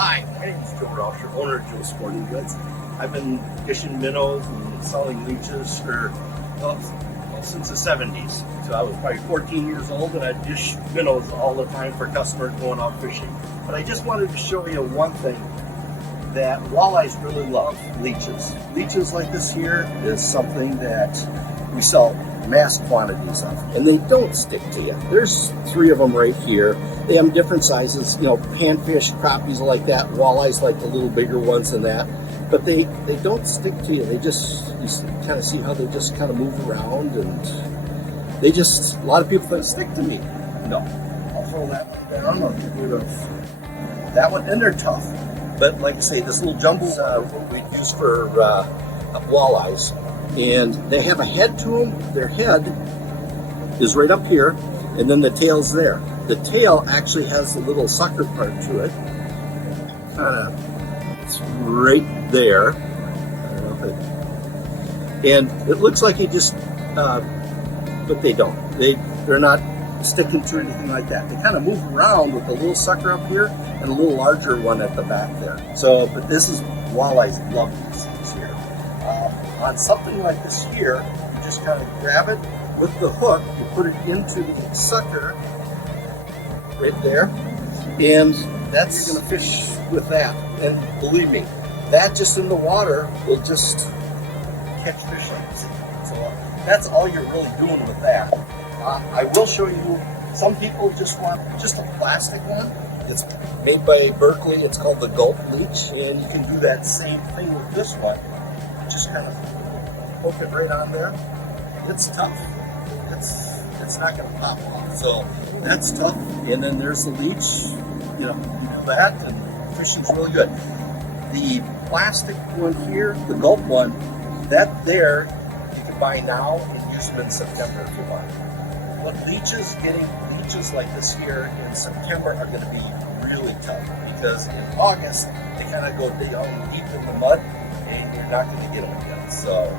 Hi, my name is Joe Rauscher, owner of Joe's Sporting Goods. I've been fishing minnows and selling leeches for since the 70s. So I was probably 14 years old and I'd dish minnows all the time for customers going out fishing. But I just wanted to show you one thing that walleyes really love: leeches. Leeches like this here is something that we sell mass quantities of, and they don't stick to you. There's 3 of them right here. They have different sizes, you know, panfish, crappies like that, walleyes like the little bigger ones than that. But they don't stick to you. They just, you kind of see how they just kind of move around, and they just, a lot of people think, stick to me. No, I'll throw that one down. I'll get rid of that one, and they're tough. But like I say, this little jumbo what we use for walleyes, and they have a head to them. Their head is right up here, and then the tail's there. The tail actually has a little sucker part to it. Kind of, it's right there. I don't know if and it looks like it just, but they don't. They're not sticking to anything like that. They kind of move around with a little sucker up here and a little larger one at the back there. So, but this is, walleyes love these things here. On something like this here, you just kind of grab it with the hook, you put it into the sucker right there, and that's, you're going to fish with that. And believe me, that just in the water will just catch fish like this. So that's all you're really doing with that. I will show you, some people just want just a plastic one. It's made by Berkeley. It's called the Gulp Leech, and you can do that same thing with this one. Just kind of poke it right on there. It's tough. It's not going to pop off. So that's tough. And then there's the leech. You do that, and fishing's really good. The plastic one here, the Gulp one, that there you can buy now and use them in September if you want. But getting leeches like this here in September are going to be really tough, because in August they kind of go down deep in the mud and you're not going to get them again. So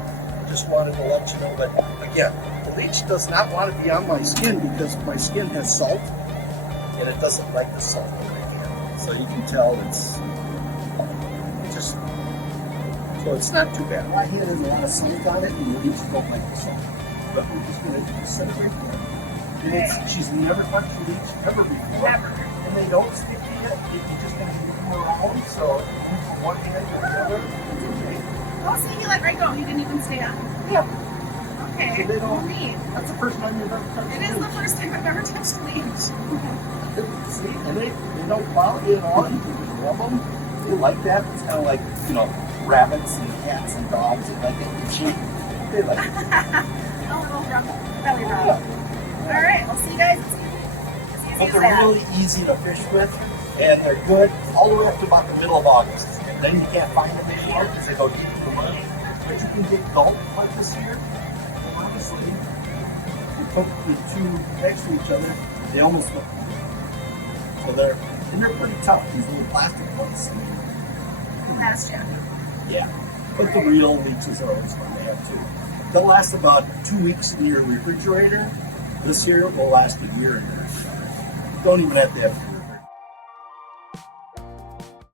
just wanted to let you know that, again, the leech does not want to be on my skin because my skin has salt and it doesn't like the salt. So you can tell so it's not too bad. My hand has a lot of salt on it, and the leech don't like the salt. But we're just going to set it right there. And she's never touched the leech ever before. Never. And they don't stick to you. You just kind of move them around. So move from one hand to the other. It's okay. Oh, so you let right go. You can stay up. Yeah. Okay. So they don't. Neat. That's the first time you've ever touched It is the first time I've ever touched a leech. See, and they don't bother you at all. You can just rub them. They like that. It's kind of like, rabbits and cats and dogs. They like it. They like it. A little belly rub. All right, we'll see you guys. But they're really easy to fish with, and they're good all the way up to about the middle of August. And then you can't find them anymore because they go deep in the mud. But you can get gulp like this here. Honestly, you put the 2 next to each other, they almost look. So they're pretty tough. These little plastic ones. Last year. Yeah, but the real leeches are always fun to have too. They'll last about 2 weeks in your refrigerator. This here will last a year in there. Don't even have to have